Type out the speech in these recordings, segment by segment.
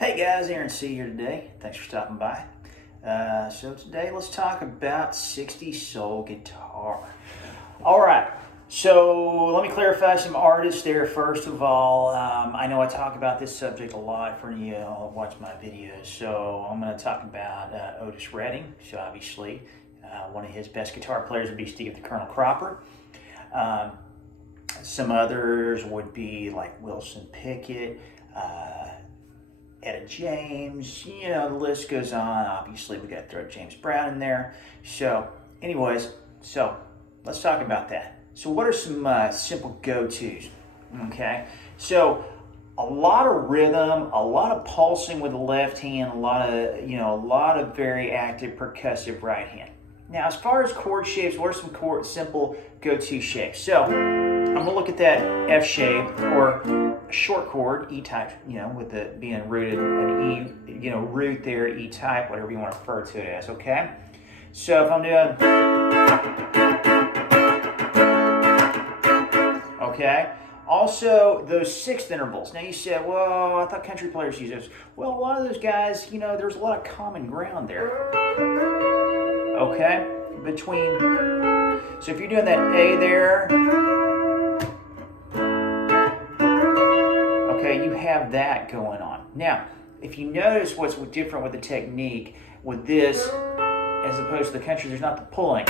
Hey guys, Aaron C here today. Thanks for stopping by. So today let's talk about 60's soul guitar. All right, so let me clarify some artists there first of all. I know I talk about this subject a lot for you all who watch my videos. So I'm going to talk about Otis Redding. So obviously one of his best guitar players would be Steve the Colonel Cropper. Some others would be like Wilson Pickett, Etta James, the list goes on. Obviously, we got to throw James Brown in there. So, anyways, let's talk about that. So, what are some simple go-tos? Okay, so a lot of rhythm, a lot of pulsing with the left hand, a lot of very active percussive right hand. Now, as far as chord shapes, what are some simple go-to shapes? So, I'm gonna look at that F shape or short chord, E type, with the being rooted an E, root there, E type, whatever you want to refer to it as, okay? So if I'm doing, okay? Also, those sixth intervals. Now you said, well, I thought country players use those. Well, a lot of those guys, there's a lot of common ground there, okay? So if you're doing that A there, you have that going on. Now, if you notice what's different with the technique with this as opposed to the country, there's not the pulling.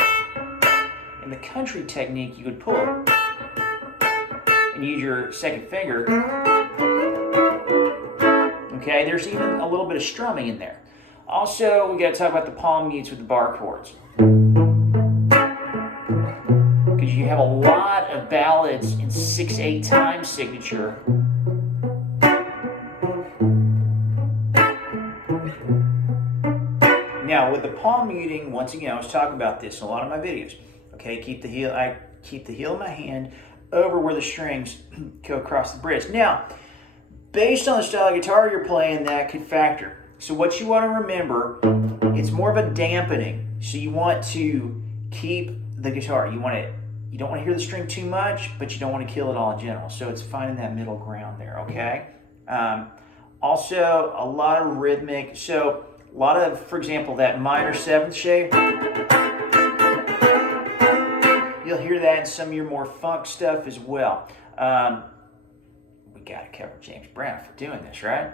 In the country technique, you would pull and use your second finger. Okay, there's even a little bit of strumming in there. Also, we got to talk about the palm mutes with the bar chords. Because you have a lot of ballads in 6/8 time signature. Now, with the palm muting, once again, I was talking about this in a lot of my videos. Okay, I keep the heel of my hand over where the strings go across the bridge. Now, based on the style of guitar you're playing, that could factor. So what you want to remember, it's more of a dampening. So you want to keep the guitar. You don't want to hear the string too much, but you don't want to kill it all in general. So it's finding that middle ground there, okay? Also, a lot of rhythmic. So a lot of, for example, that minor seventh shape. You'll hear that in some of your more funk stuff as well. We got to cover James Brown for doing this, right?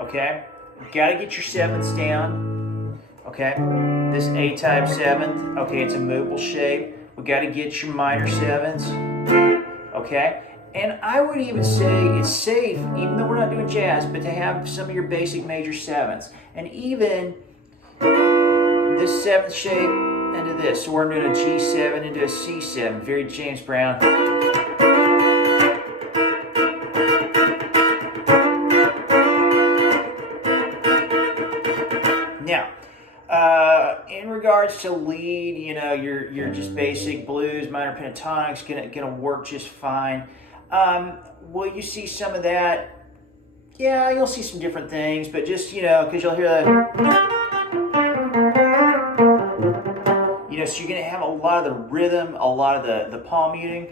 Okay, got to get your sevenths down. Okay, this A-type seventh. Okay, it's a movable shape. We got to get your minor sevenths. Okay. And I would even say it's safe, even though we're not doing jazz, but to have some of your basic major sevenths. And even this seventh shape into this. So we're doing a G7 into a C7, very James Brown. Now, in regards to lead, your just basic blues, minor pentatonics, gonna work just fine. Will you see some of that? Yeah, you'll see some different things, but just, because you'll hear that. So you're going to have a lot of the rhythm, a lot of the palm muting.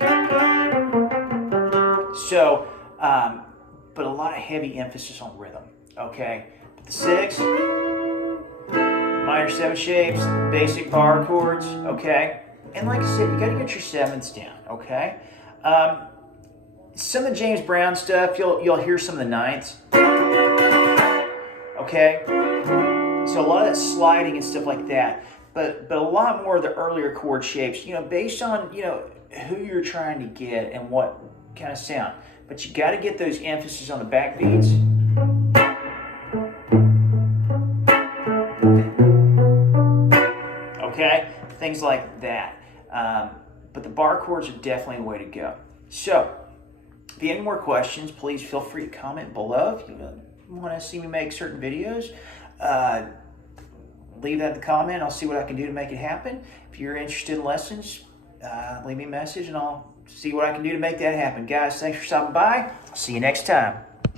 So, but a lot of heavy emphasis on rhythm, okay? But the six, minor seven shapes, basic bar chords, okay? And like I said, you got to get your sevenths down, okay? Some of the James Brown stuff, you'll hear some of the ninths. Okay? So a lot of that sliding and stuff like that. But a lot more of the earlier chord shapes, based on, who you're trying to get and what kind of sound. But you got to get those emphasis on the backbeats. Okay? Things like that. But the bar chords are definitely the way to go. So, if you have any more questions, please feel free to comment below. If you want to see me make certain videos, leave that in the comment. I'll see what I can do to make it happen. If you're interested in lessons, leave me a message and I'll see what I can do to make that happen. Guys, thanks for stopping by. I'll see you next time.